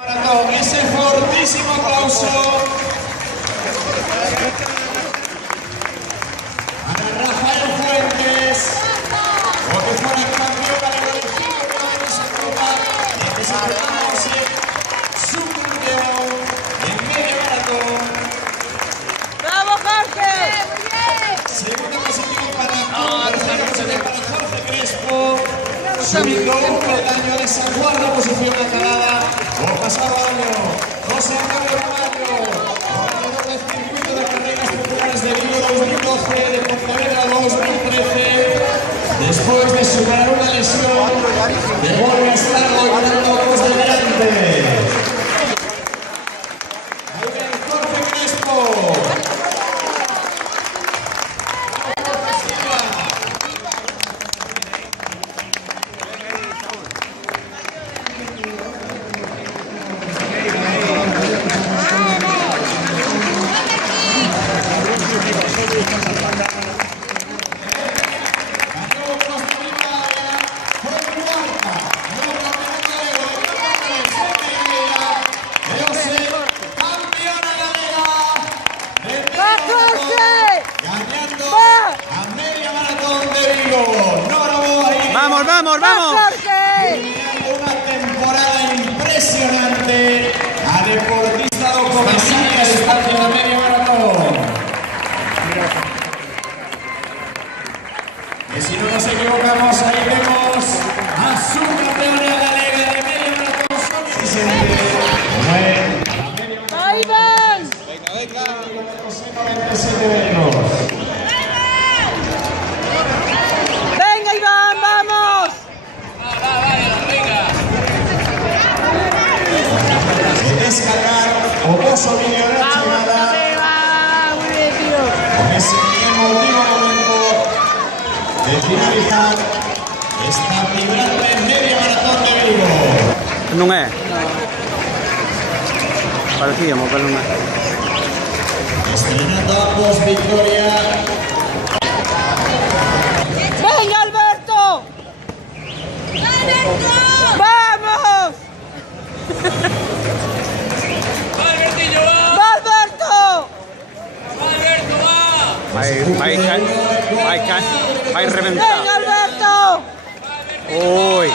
Maratón, ese fortísimo aplauso para Rafael Fuentes, porque fue el campeón de los 5 años en Copa, y que celebramos el subcampeón en medio maratón. ¡Bravo, Jorge! Segunda posición para Jorge Crespo, subiendo un peldaño de San Juan, la posición acabada. Como pasado año, José Antonio Ramallo, ganador del circuito de carreras populares de Vigo 2012, de Pontevedra 2013, después de superar una lesión, que vuelve a estar golpeando ojos de delante. Ahí viene Jorge Crespo. ¡Vamos, vamos, vamos! Una temporada impresionante a deportista docomesaria de distancia de la media maratón. Que si no nos equivocamos, ahí vemos a su campeona galega de media maratón, Sonia Vicente. ¡Ahí van! Venga, 97 metros. ¡Venga, Iván, vamos! Descargar o poso vídeo de la chegada, ¡Muy bien, tío! con ese emotivo momento de finalizar esta vibrante media maratón de Vigo. Non é? Parecíamos, pero non é. Estrenando ambos victoria. ¡Venga, Alberto! ¡Alberto! ¡Vamos! ¡Va, Albertillo, va! ¡Va, Alberto! ¡Va, Alberto, va! Vai reventar. ¡Venga, Alberto! Ui.